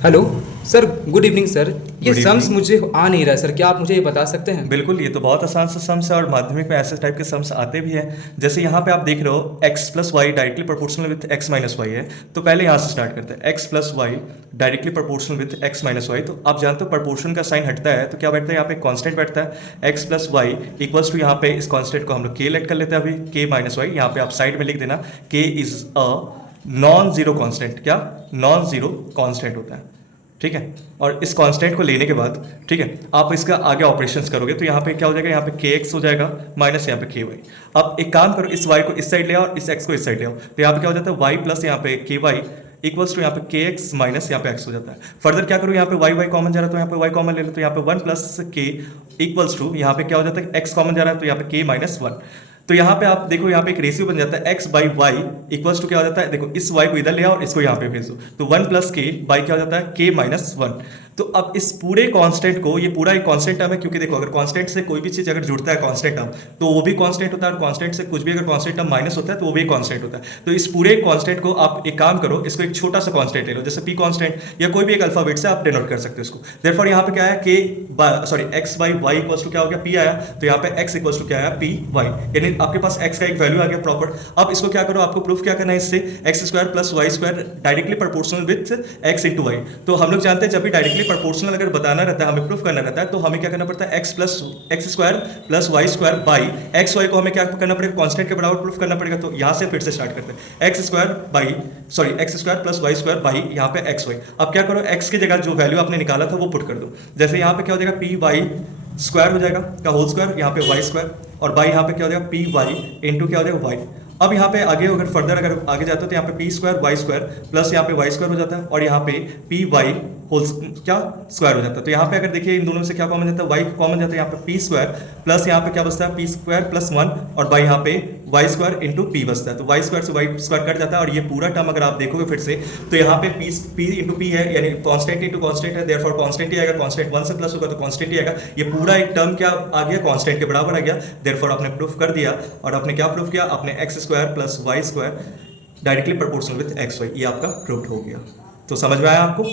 Hello sir, good evening sir. ये good sums evening. मुझे आ नहीं रहा है सर, क्या आप मुझे ये बता सकते हैं? बिल्कुल, ये तो बहुत आसान सा सम्स है और माध्यमिक में ऐसे टाइप के सम्स आते भी हैं। जैसे यहाँ पे आप देख रहे हो x plus y directly proportional with x minus y है। तो पहले यहाँ से स्टार्ट करते हैं, x plus y directly proportional with x minus y. तो आप जानते हो प्रोपोर्शन का साइन हटता है तो क्या बैठता है, यहाँ पे कांस्टेंट बैठता है x plus y equals to, यहाँ पे इस कांस्टेंट को हम लोग k लेट कर लेते हैं अभी, k माइनस वाई। यहाँ पे आप साइड में लिख देना k is a non zero constant. क्या नॉन जीरो कॉन्स्टेंट होता है, ठीक है। और इस कांस्टेंट को लेने के बाद, ठीक है, आप इसका आगे ऑपरेशंस करोगे तो यहाँ पे क्या हो जाएगा, यहाँ पे के एक्स हो जाएगा माइनस यहाँ पे के वाई। अब एक काम करो, इस वाई को इस साइड ले आओ और इस एक्स को इस साइड ले आओ, तो यहाँ पे क्या हो जाता है वाई प्लस यहाँ पे के वाई इक्वल्स टू यहाँ पे के एक्स माइनस यहाँ पे एक्स हो जाता है। फर्दर क्या करो, यहाँ पे वाई वाई कॉमन जा रहा है तो यहाँ पे वाई कॉमन ले लो, तो यहाँ पे वन प्लस के इक्वल्स टू यहाँ पे क्या हो जाता है एक्स कॉमन जा रहा है तो यहाँ पे के माइनस वन। तो यहाँ पे आप देखो, यहाँ पे एक रेशियो बन जाता है x by y equals to क्या हो जाता है, देखो इस y को इधर ले आओ और इसको यहाँ पे भेज दो, तो वन प्लस के बाई क्या हो जाता है k माइनस वन। तो अब इस पूरे कांस्टेंट को, ये पूरा एक कांस्टेंट टर्म है, क्योंकि देखो अगर कांस्टेंट से कोई भी चीज अगर जुड़ता है कांस्टेंट टर्म तो वो भी कांस्टेंट होता है, और कांस्टेंट से कुछ भी अगर कांस्टेंट टर्म माइनस होता है तो वो भी कांस्टेंट होता है। तो इस पूरे कांस्टेंट को आप एक काम करो, इसको एक छोटा सा कांस्टेंट ले लो, जैसे p कांस्टेंट या कोई भी एक अल्फाबेट से आप डिनोट कर सकते हो इसको। देयरफॉर यहाँ पे क्या है, x by y equals to क्या हो गया, p आया, तो यहाँ पे x इक्वल्स टू क्या आया, p वाई, यानी आपके पास x का एक वैल्यू आ गया प्रॉपर। अब इसको क्या करो, आपको प्रूफ क्या करना है इससे, x square plus y square directly proportional with x into y. तो हम लोग जानते हैं जब भी डायरेक्टली प्रोपोर्शनल अगर बताना रहता है, हमें प्रूफ करना रहता है, तो हमें क्या करना पड़ता है, x square plus y square by x y को हमें क्या करना पड़ेगा, कांस्टेंट के बराबर प्रूफ करना पड़ेगा। तो यहाँ से फिर से स्टार्ट करते हैं, x square plus y square by यहाँ पे एक्स वाई। अब क्या करो, एक्स की जगह जो वैल्यू आपने निकाला था वो पुट कर दो। जैसे यहाँ पे क्या हो जाएगा, पी वाई स्क्वायर हो जाएगा का होल स्क्वायर, यहाँ पे वाई स्क्वायर, और बाई यहाँ पे क्या हो जाएगा, पी वाई इंटू क्या हो जाएगा वाई। अब यहाँ पे आगे अगर फर्दर अगर आगे जाते हो तो यहाँ पे p square y square plus यहाँ पे वाई स्क्वायर हो जाता है, और यहाँ पे पी वाई होल क्या स्क्वायर हो जाता है। तो यहाँ पे अगर देखिए इन दोनों में से क्या कॉमन जाता है, वाई कॉमन जाता है, यहाँ पे पी स्क्वायर प्लस यहाँ पे क्या बचता है, पी स्क्वायर प्लस वन, और बाई यहाँ पे वाई स्क्वायर इंटू पी बचता है। तो वाई स्क्वायर से वाई स्क्वायर कट जाता है, और ये पूरा टर्म अगर आप देखोगे फिर से तो यहाँ पे पी इंटू पी है, यानी कॉन्स्टेंट इंटू कॉन्स्टेंट है, देयरफॉर कॉन्स्टेंट ही आएगा, कॉन्स्टेंट वन से प्लस होगा तो कॉन्स्टेंट ही आएगा। ये पूरा एक टर्म क्या आ गया, कॉन्स्टेंट के बराबर आ गया। देयरफॉर आपने प्रूफ कर दिया, और आपने क्या प्रूफ किया, आपने x square plus y square directly proportional with x y, ये आपका प्रूफ हो गया। तो समझ में आया आपको?